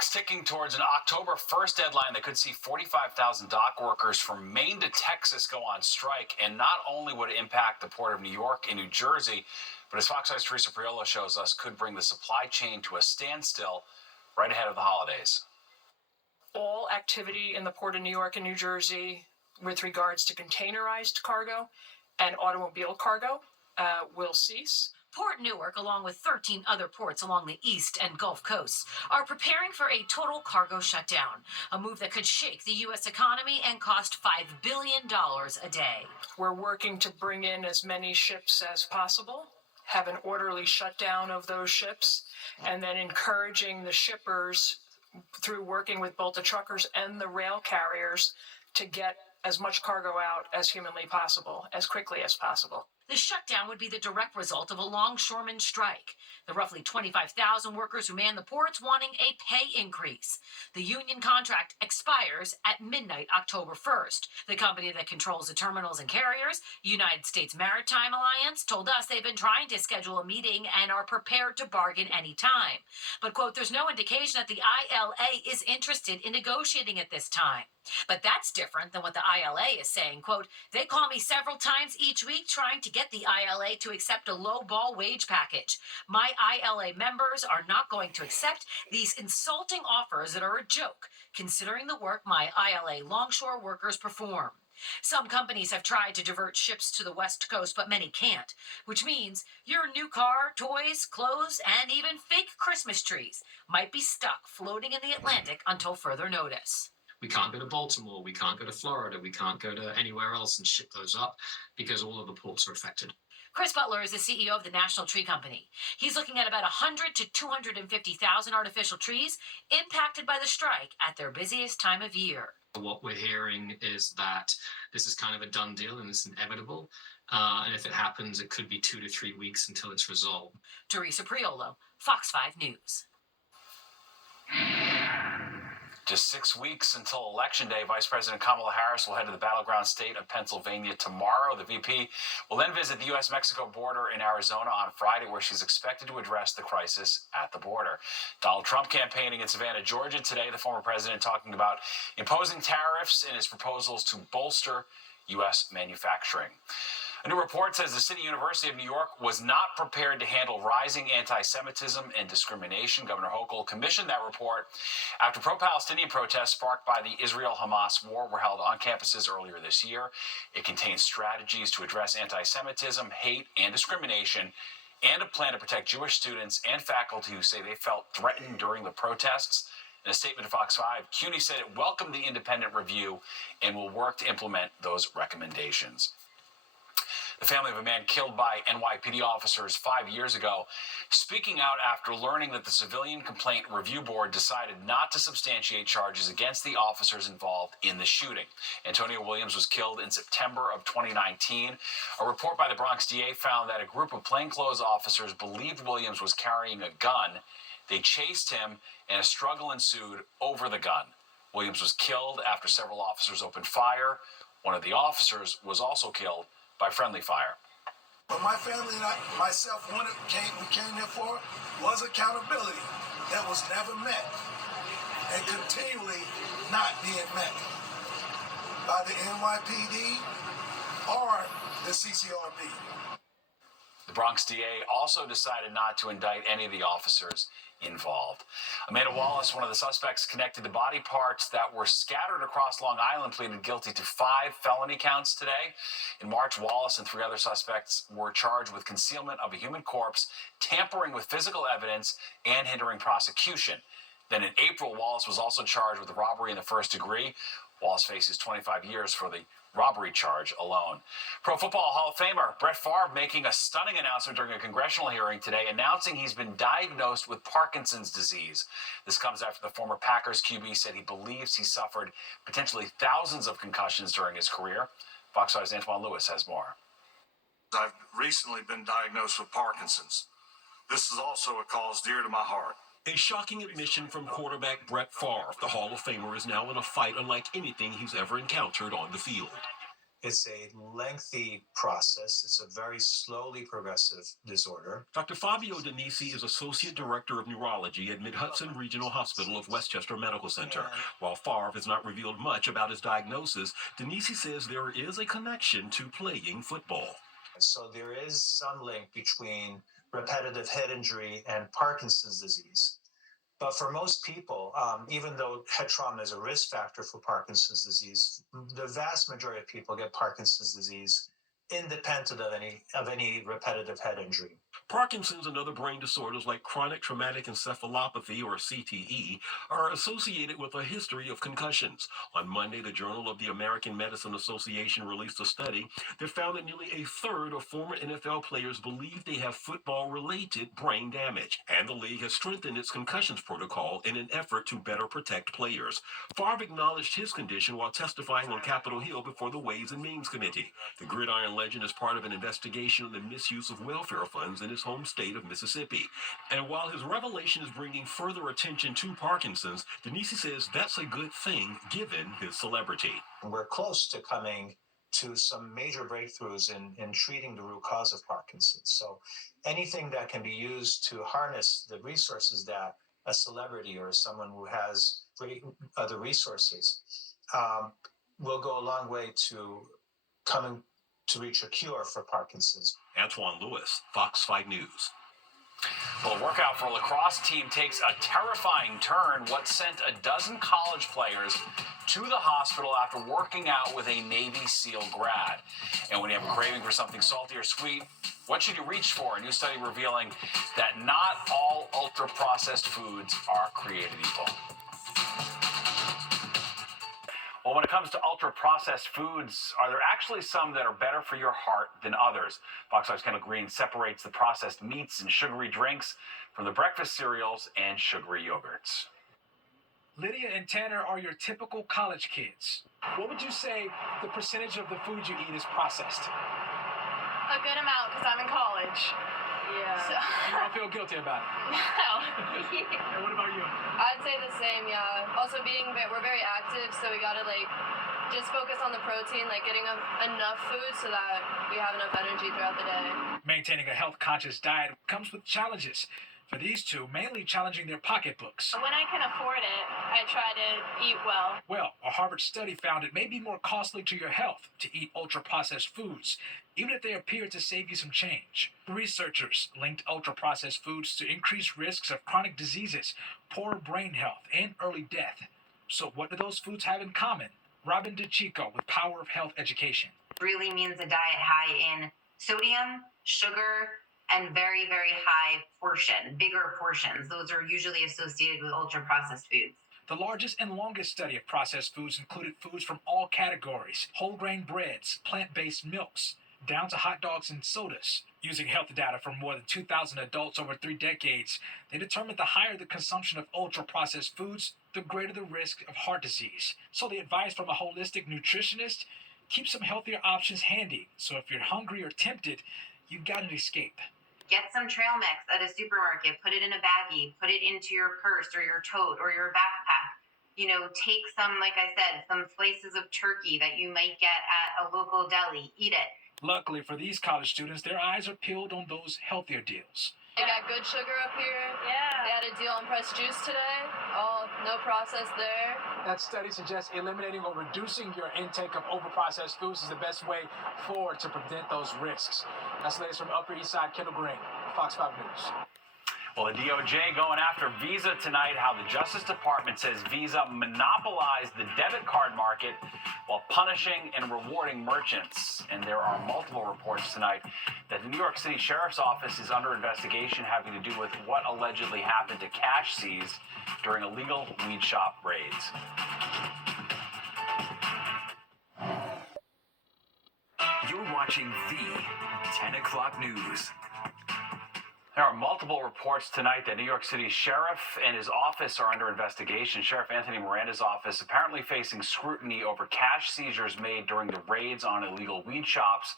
Clock's ticking towards an October 1st deadline that could see 45,000 dock workers from Maine to Texas go on strike. And not only would it impact the Port of New York and New Jersey, but as Fox 5's Teresa Priolo shows us, could bring the supply chain to a standstill right ahead of the holidays. All activity in the Port of New York and New Jersey with regards to containerized cargo and automobile cargo will cease. Port Newark, along with 13 other ports along the East and Gulf coasts, are preparing for a total cargo shutdown, a move that could shake the U.S. economy and cost $5 billion a day. We're working to bring in as many ships as possible, have an orderly shutdown of those ships, and then encouraging the shippers through working with both the truckers and the rail carriers to get as much cargo out as humanly possible, as quickly as possible. The shutdown would be the direct result of a longshoreman strike. The roughly 25,000 workers who man the ports wanting a pay increase. The union contract expires at midnight October 1st. The company that controls the terminals and carriers, United States Maritime Alliance, told us they've been trying to schedule a meeting and are prepared to bargain any time. But, quote, there's no indication that the ILA is interested in negotiating at this time. But that's different than what the ILA is saying. Quote, they call me several times each week trying to get the ILA to accept a low-ball wage package. My ILA members are not going to accept these insulting offers that are a joke, considering the work my ILA longshore workers perform. Some companies have tried to divert ships to the West Coast, but many can't, which means your new car, toys, clothes, and even fake Christmas trees might be stuck floating in the Atlantic until further notice. We can't go to Baltimore, we can't go to Florida, we can't go to anywhere else and ship those up because all of the ports are affected. Chris Butler is the CEO of the National Tree Company. He's looking at about 100 to 250,000 artificial trees impacted by the strike at their busiest time of year. What we're hearing is that this is kind of a done deal and it's inevitable. And if it happens, it could be 2 to 3 weeks until it's resolved. Teresa Priolo, Fox 5 News. Just 6 weeks until Election Day, Vice President Kamala Harris will head to the battleground state of Pennsylvania tomorrow. The VP will then visit the U.S.-Mexico border in Arizona on Friday, where she's expected to address the crisis at the border. Donald Trump campaigning in Savannah, Georgia today, the former president talking about imposing tariffs in his proposals to bolster U.S. manufacturing. A new report says the City University of New York was not prepared to handle rising anti-Semitism and discrimination. Governor Hochul commissioned that report after pro-Palestinian protests sparked by the Israel-Hamas war were held on campuses earlier this year. It contains strategies to address anti-Semitism, hate, and discrimination, and a plan to protect Jewish students and faculty who say they felt threatened during the protests. In a statement to Fox 5, CUNY said it welcomed the independent review and will work to implement those recommendations. The family of a man killed by NYPD officers 5 years ago, speaking out after learning that the Civilian Complaint Review Board decided not to substantiate charges against the officers involved in the shooting. Antonio Williams was killed in September of 2019. A report by the Bronx DA found that a group of plainclothes officers believed Williams was carrying a gun. They chased him, and a struggle ensued over the gun. Williams was killed after several officers opened fire. One of the officers was also killed by friendly fire. What my family and myself we came here for was accountability that was never met and continually not being met by the NYPD or the CCRB. The Bronx DA also decided not to indict any of the officers involved. Amanda Wallace, one of the suspects connected to body parts that were scattered across Long Island, pleaded guilty to 5 felony counts today. In March, Wallace and 3 other suspects were charged with concealment of a human corpse, tampering with physical evidence, and hindering prosecution. Then in April, Wallace was also charged with robbery in the first degree. Wallace faces 25 years for the robbery charge alone. Pro Football Hall of Famer Brett Favre making a stunning announcement during a congressional hearing today, announcing he's been diagnosed with Parkinson's disease. This comes after the former Packers QB said he believes he suffered potentially thousands of concussions during his career. Fox 5's Antoine Lewis has more. I've recently been diagnosed with Parkinson's. This is also a cause dear to my heart. A shocking admission from quarterback Brett Favre. The Hall of Famer is now in a fight unlike anything he's ever encountered on the field. It's a lengthy process. It's a very slowly progressive disorder. Dr. Fabio Denisi is Associate Director of Neurology at Mid-Hudson Regional Hospital of Westchester Medical Center. While Favre has not revealed much about his diagnosis, Denisi says there is a connection to playing football. So there is some link between repetitive head injury and Parkinson's disease. But for most people, even though head trauma is a risk factor for Parkinson's disease, the vast majority of people get Parkinson's disease independent of any repetitive head injury. Parkinson's and other brain disorders like chronic traumatic encephalopathy, or CTE, are associated with a history of concussions. On Monday, the Journal of the American Medicine Association released a study that found that nearly a third of former NFL players believe they have football-related brain damage, and the league has strengthened its concussions protocol in an effort to better protect players. Favre acknowledged his condition while testifying on Capitol Hill before the Ways and Means Committee. The Gridiron legend is part of an investigation of the misuse of welfare funds in his home state of Mississippi. And while his revelation is bringing further attention to Parkinson's, Denisi says that's a good thing given his celebrity. We're close to coming to some major breakthroughs in treating the root cause of Parkinson's. So anything that can be used to harness the resources that a celebrity or someone who has other resources will go a long way to coming to reach a cure for Parkinson's. Antoine Lewis, Fox 5 News. Well, a workout for a lacrosse team takes a terrifying turn. What sent a dozen college players to the hospital after working out with a Navy SEAL grad. And when you have a craving for something salty or sweet, what should you reach for? A new study revealing that not all ultra-processed foods are created equal. Well, when it comes to ultra-processed foods, are there actually some that are better for your heart than others? Fox 5's Kendall Green separates the processed meats and sugary drinks from the breakfast cereals and sugary yogurts. Lydia and Tanner are your typical college kids. What would you say the percentage of the food you eat is processed? A good amount, because I'm in college. Yeah. So. You don't feel guilty about it? No. And what about you? I'd say the same, yeah. Also, we're very active, so we gotta just focus on the protein, getting enough food so that we have enough energy throughout the day. Maintaining a health-conscious diet comes with challenges. For these two, mainly challenging their pocketbooks. When I can afford it, I try to eat well. Well, a Harvard study found it may be more costly to your health to eat ultra-processed foods, even if they appear to save you some change. Researchers linked ultra-processed foods to increased risks of chronic diseases, poor brain health, and early death. So what do those foods have in common? Robin DeChico with Power of Health Education. Really means a diet high in sodium, sugar, and very, very high bigger portions. Those are usually associated with ultra-processed foods. The largest and longest study of processed foods included foods from all categories: whole grain breads, plant-based milks, down to hot dogs and sodas. Using health data from more than 2,000 adults over 3 decades, they determined the higher the consumption of ultra-processed foods, the greater the risk of heart disease. So the advice from a holistic nutritionist: keep some healthier options handy, so if you're hungry or tempted, you got an escape. Get some trail mix at a supermarket, put it in a baggie, put it into your purse or your tote or your backpack. Take some, like I said, some slices of turkey that you might get at a local deli. Eat it. Luckily for these college students, their eyes are peeled on those healthier deals. They got good sugar up here. Yeah. They had a deal on pressed juice today. No process there. That study suggests eliminating or reducing your intake of overprocessed foods is the best way forward to prevent those risks. That's the latest from Upper East Side. Kendall Green, Fox 5 News. Well, the DOJ going after Visa tonight, how the Justice Department says Visa monopolized the debit card market while punishing and rewarding merchants. And there are multiple reports tonight that the New York City Sheriff's Office is under investigation having to do with what allegedly happened to cash seized during illegal weed shop raids. You're watching the 10 o'clock news. There are multiple reports tonight that New York City Sheriff and his office are under investigation. Sheriff Anthony Miranda's office apparently facing scrutiny over cash seizures made during the raids on illegal weed shops.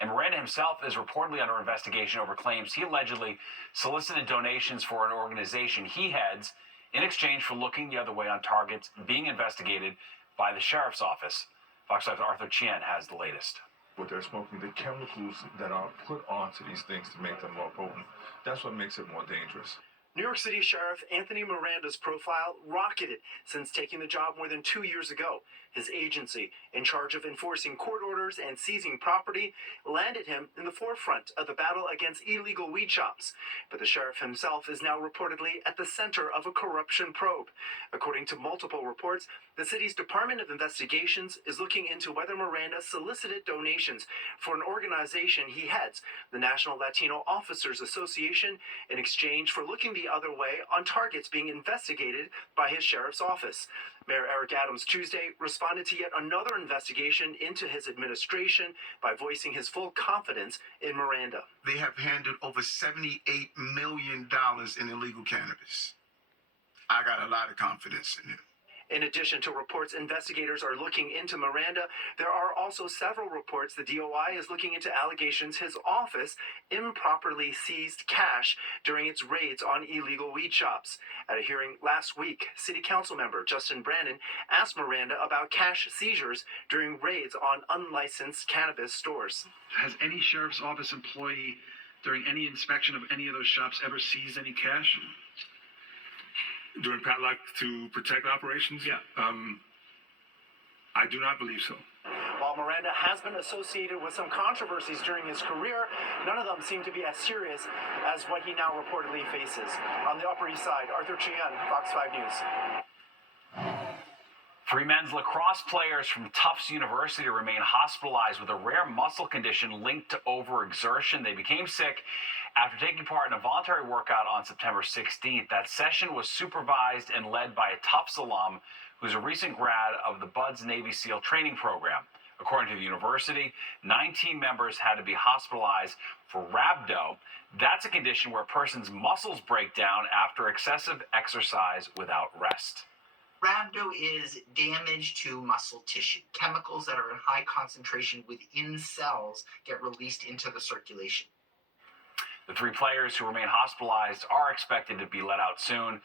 And Miranda himself is reportedly under investigation over claims he allegedly solicited donations for an organization he heads in exchange for looking the other way on targets being investigated by the Sheriff's Office. Fox 5's Arthur Chien has the latest. What they're smoking, the chemicals that are put onto these things to make them more potent, that's what makes it more dangerous. New York City Sheriff Anthony Miranda's profile rocketed since taking the job more than 2 years ago. His agency, in charge of enforcing court orders and seizing property, landed him in the forefront of the battle against illegal weed shops. But the sheriff himself is now reportedly at the center of a corruption probe. According to multiple reports, the city's Department of Investigations is looking into whether Miranda solicited donations for an organization he heads, the National Latino Officers Association, in exchange for looking the other way on targets being investigated by his sheriff's office. Mayor Eric Adams Tuesday responded to yet another investigation into his administration by voicing his full confidence in Miranda. They have handled over $78 million in illegal cannabis. I got a lot of confidence in him. In addition to reports investigators are looking into Miranda, there are also several reports the DOI is looking into allegations his office improperly seized cash during its raids on illegal weed shops. At a hearing last week, City Council member Justin Brannon asked Miranda about cash seizures during raids on unlicensed cannabis stores. Has any sheriff's office employee during any inspection of any of those shops ever seized any cash? During padlock to protect operations? Yeah. I do not believe so. While Miranda has been associated with some controversies during his career, none of them seem to be as serious as what he now reportedly faces. On the Upper East Side, Arthur Chien, Fox 5 News. 3 men's lacrosse players from Tufts University remain hospitalized with a rare muscle condition linked to overexertion. They became sick after taking part in a voluntary workout on September 16th. That session was supervised and led by a Tufts alum who's a recent grad of the Buds Navy SEAL training program. According to the university, 19 members had to be hospitalized for rhabdo. That's a condition where a person's muscles break down after excessive exercise without rest. Rhabdo is damage to muscle tissue. Chemicals that are in high concentration within cells get released into the circulation. The 3 players who remain hospitalized are expected to be let out soon.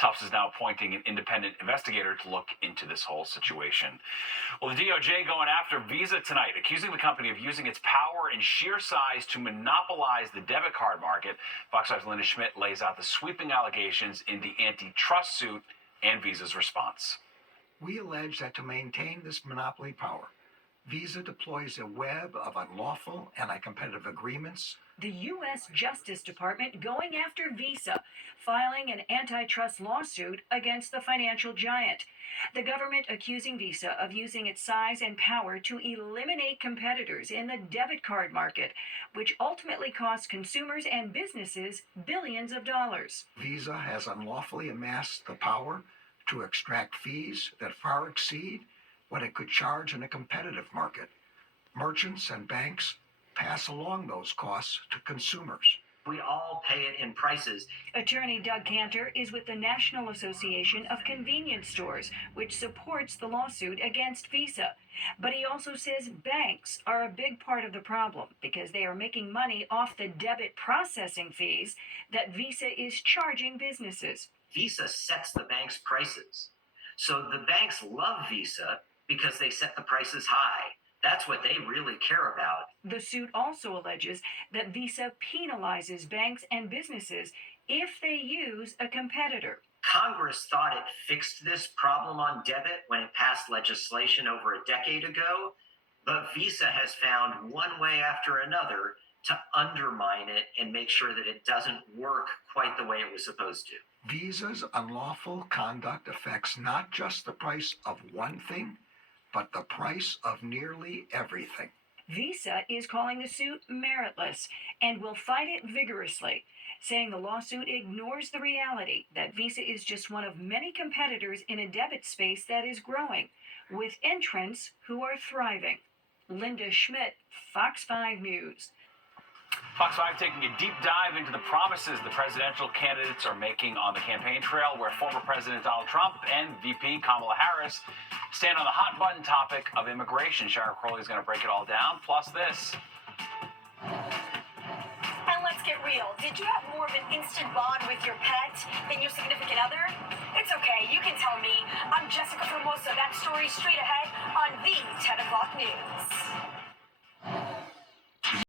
Tufts is now appointing an independent investigator to look into this whole situation. Well, the DOJ going after Visa tonight, accusing the company of using its power and sheer size to monopolize the debit card market. Fox 5's Linda Schmidt lays out the sweeping allegations in the antitrust suit and Visa's response. We allege that to maintain this monopoly power, Visa deploys a web of unlawful anti-competitive agreements. The U.S. Justice Department going after Visa, filing an antitrust lawsuit against the financial giant. The government accusing Visa of using its size and power to eliminate competitors in the debit card market, which ultimately costs consumers and businesses billions of dollars. Visa has unlawfully amassed the power to extract fees that far exceed what it could charge in a competitive market. Merchants and banks pass along those costs to consumers. We all pay it in prices. Attorney Doug Cantor is with the National Association of Convenience Stores, which supports the lawsuit against Visa. But he also says banks are a big part of the problem because they are making money off the debit processing fees that Visa is charging businesses. Visa sets the bank's prices. So the banks love Visa because they set the prices high. That's what they really care about. The suit also alleges that Visa penalizes banks and businesses if they use a competitor. Congress thought it fixed this problem on debit when it passed legislation over a decade ago, but Visa has found one way after another to undermine it and make sure that it doesn't work quite the way it was supposed to. Visa's unlawful conduct affects not just the price of one thing, but the price of nearly everything. Visa is calling the suit meritless and will fight it vigorously, saying the lawsuit ignores the reality that Visa is just one of many competitors in a debit space that is growing, with entrants who are thriving. Linda Schmidt, Fox 5 News. Fox 5 taking a deep dive into the promises the presidential candidates are making on the campaign trail, where former President Donald Trump and VP Kamala Harris stand on the hot-button topic of immigration. Sharon Crowley is going to break it all down, plus this. And let's get real. Did you have more develop an instant bond with your pet and your significant other? It's okay, you can tell me. I'm Jessica Formosa. That story straight ahead on the 10 o'clock news.